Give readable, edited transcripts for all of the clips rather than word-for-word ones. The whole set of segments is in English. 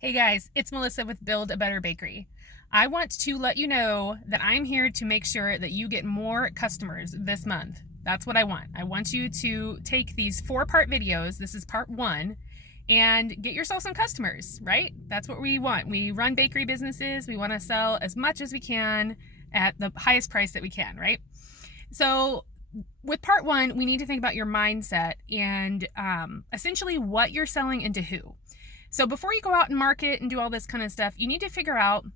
Hey guys, it's Melissa with Build a Better Bakery. I want to let you know that I'm here to make sure that you get more customers this month. That's what I want. I want you to take these 4-part videos, this is part 1, and get yourself some customers, right? That's what we want. We run bakery businesses. We want to sell as much as we can at the highest price that we can, right? So with part 1, we need to think about your mindset and essentially what you're selling and to who. So before you go out and market and do all this kind of stuff, you need to figure out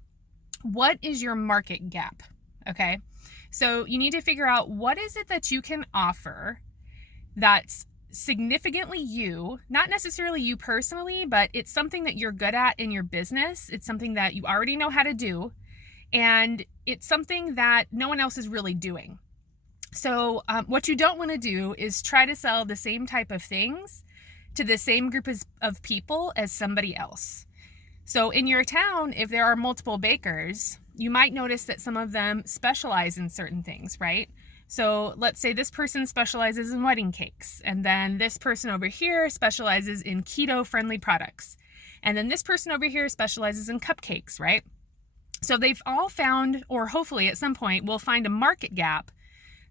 what is your market gap, okay? So you need to figure out what is it that you can offer that's significantly you, not necessarily you personally, but it's something that you're good at in your business. It's something that you already know how to do, and it's something that no one else is really doing. So what you don't want to do is try to sell the same type of things to the same group of people as somebody else. So in your town, if there are multiple bakers, you might notice that some of them specialize in certain things, right? So let's say this person specializes in wedding cakes, and then this person over here specializes in keto-friendly products, and then this person over here specializes in cupcakes, right? So they've all found, or hopefully at some point, will find a market gap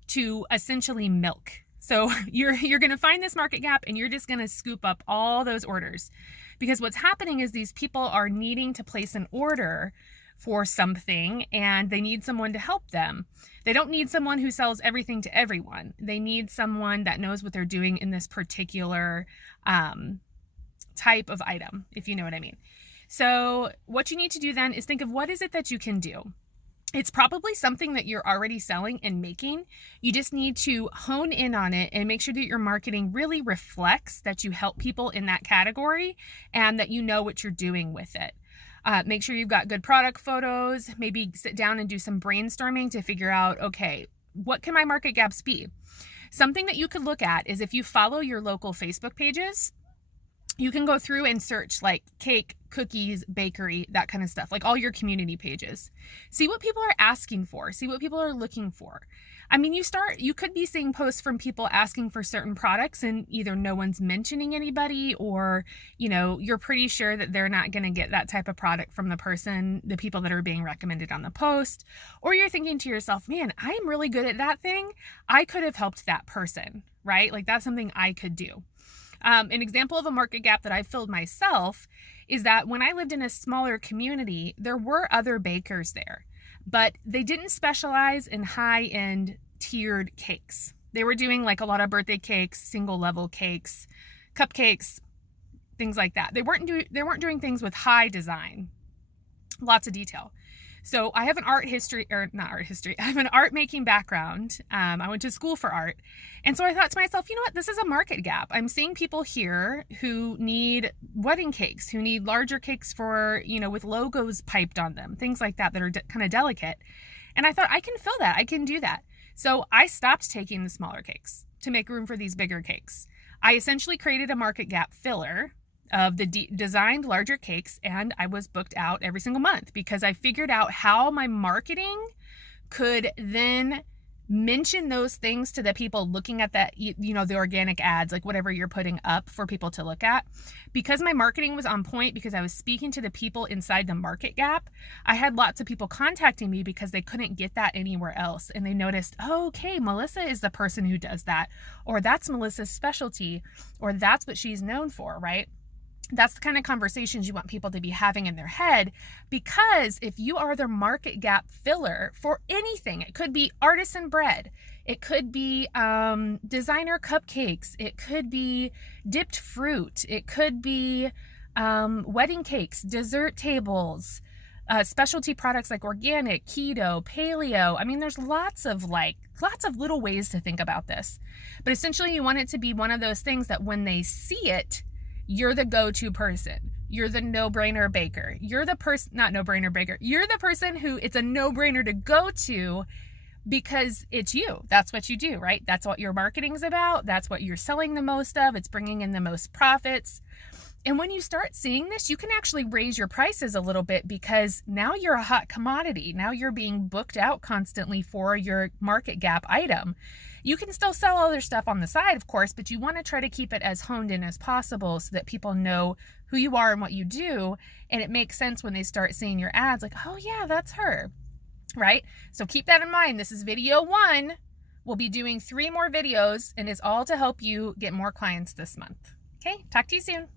to essentially milk. So you're going to find this market gap, and you're just going to scoop up all those orders, because what's happening is these people are needing to place an order for something, and they need someone to help them. They don't need someone who sells everything to everyone. They need someone that knows what they're doing in this particular type of item, if you know what I mean. So what you need to do then is think of what is it that you can do. It's probably something that you're already selling and making. You just need to hone in on it and make sure that your marketing really reflects that you help people in that category and that you know what you're doing with it. Make sure you've got good product photos. Maybe sit down and do some brainstorming to figure out, okay, what can my market gaps be? Something that you could look at is if you follow your local Facebook pages, you can go through and search like cake, cookies, bakery, that kind of stuff, like all your community pages. See what people are asking for. See what people are looking for. I mean, you could be seeing posts from people asking for certain products, and either no one's mentioning anybody, or, you're pretty sure that they're not going to get that type of product from the people that are being recommended on the post. Or you're thinking to yourself, man, I am really good at that thing. I could have helped that person, right? Like that's something I could do. An example of a market gap that I filled myself is that when I lived in a smaller community, there were other bakers there, but they didn't specialize in high-end tiered cakes. They were doing like a lot of birthday cakes, single level cakes, cupcakes, things like that. They weren't doing things with high design, lots of detail. So I have an I have an art making background. I went to school for art. And so I thought to myself, you know what? This is a market gap. I'm seeing people here who need wedding cakes, who need larger cakes for, with logos piped on them, things like that are kind of delicate. And I thought, I can fill that. I can do that. So I stopped taking the smaller cakes to make room for these bigger cakes. I essentially created a market gap filler of the designed larger cakes, and I was booked out every single month because I figured out how my marketing could then mention those things to the people looking at that, the organic ads, like whatever you're putting up for people to look at. Because my marketing was on point, because I was speaking to the people inside the market gap, I had lots of people contacting me because they couldn't get that anywhere else. And they noticed, oh, okay, Melissa is the person who does that, or that's Melissa's specialty, or that's what she's known for, right? That's the kind of conversations you want people to be having in their head, because if you are their market gap filler for anything, it could be artisan bread, it could be designer cupcakes, it could be dipped fruit, it could be wedding cakes, dessert tables, specialty products like organic, keto, paleo. I mean, there's lots of little ways to think about this. But essentially, you want it to be one of those things that when they see it, you're the go-to person. You're the no-brainer baker. You're the person, not no-brainer baker. You're the person who it's a no-brainer to go to because it's you. That's what you do, right? That's what your marketing's about. That's what you're selling the most of. It's bringing in the most profits. And when you start seeing this, you can actually raise your prices a little bit, because now you're a hot commodity. Now you're being booked out constantly for your market gap item. You can still sell other stuff on the side, of course, but you want to try to keep it as honed in as possible so that people know who you are and what you do. And it makes sense when they start seeing your ads, like, oh yeah, that's her, right? So keep that in mind. This is video 1. We'll be doing 3 more videos, and it's all to help you get more clients this month. Okay, talk to you soon.